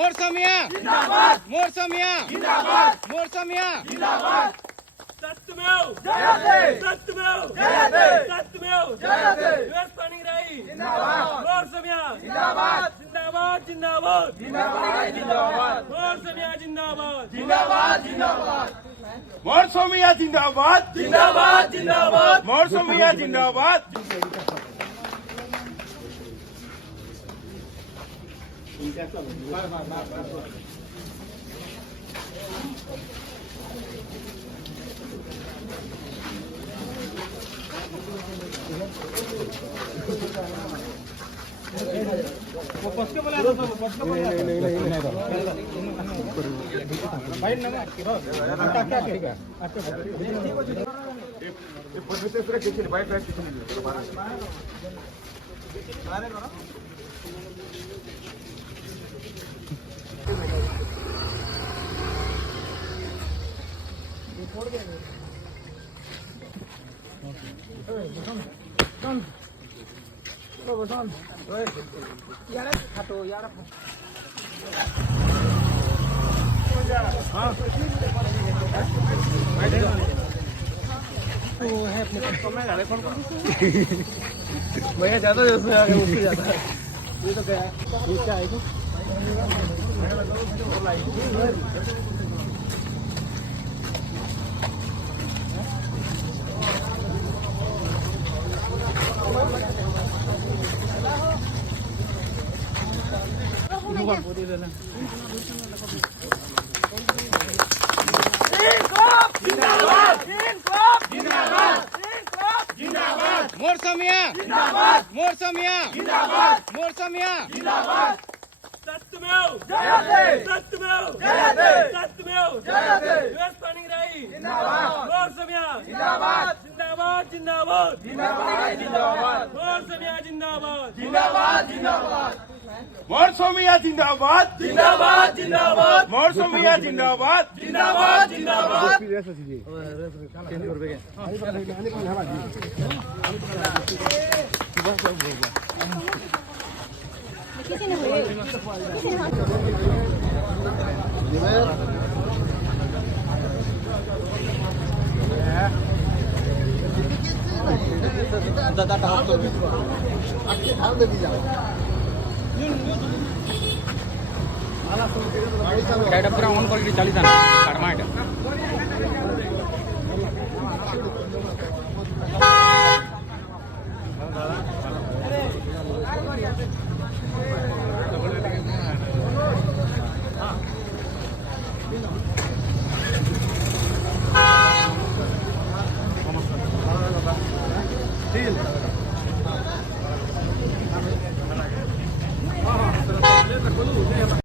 मोरसमिया जिंदाबाद, मोरसमिया जिंदाबाद, मोरसमिया जिंदाबाद। सत्यमेव जयते, सत्यमेव जयते, सत्यमेव जयते। यूएस पाणिग्राही जिंदाबाद, मोरसमिया जिंदाबाद, जिंदाबाद जिंदाबाद, जिंदाबाद जिंदाबाद, मोरसमिया जिंदाबाद, जिंदाबाद जिंदाबाद, मोरसमिया जिंदाबाद, जिंदाबाद जिंदाबाद, मोरसमिया जिंदाबाद। भैया ज्यादा जैसे आगे उससे ज्यादा ये तो क्या है, ये क्या है मोरसमिया जिंदाबाद, मोरसमिया जिंदाबाद, मोरसमिया जिंदाबाद। सत्यमेव जयते, सत्यमेव जयते, सत्यमेव जयते। यूएस पाणिग्राही जिंदाबाद, मोरसमिया जिंदाबाद, जिंदाबाद जिंदाबाद, जिंदाबाद जिंदाबाद, मोरसमिया जिंदाबाद, जिंदाबाद जिंदाबाद, मोरसमिया जिंदाबाद, जिंदाबाद जिंदाबाद, मोरसमिया जिंदाबाद, जिंदाबाद जिंदाबाद। गाड़ी पूरा ऑन करके चली था कर्माट ठीक है।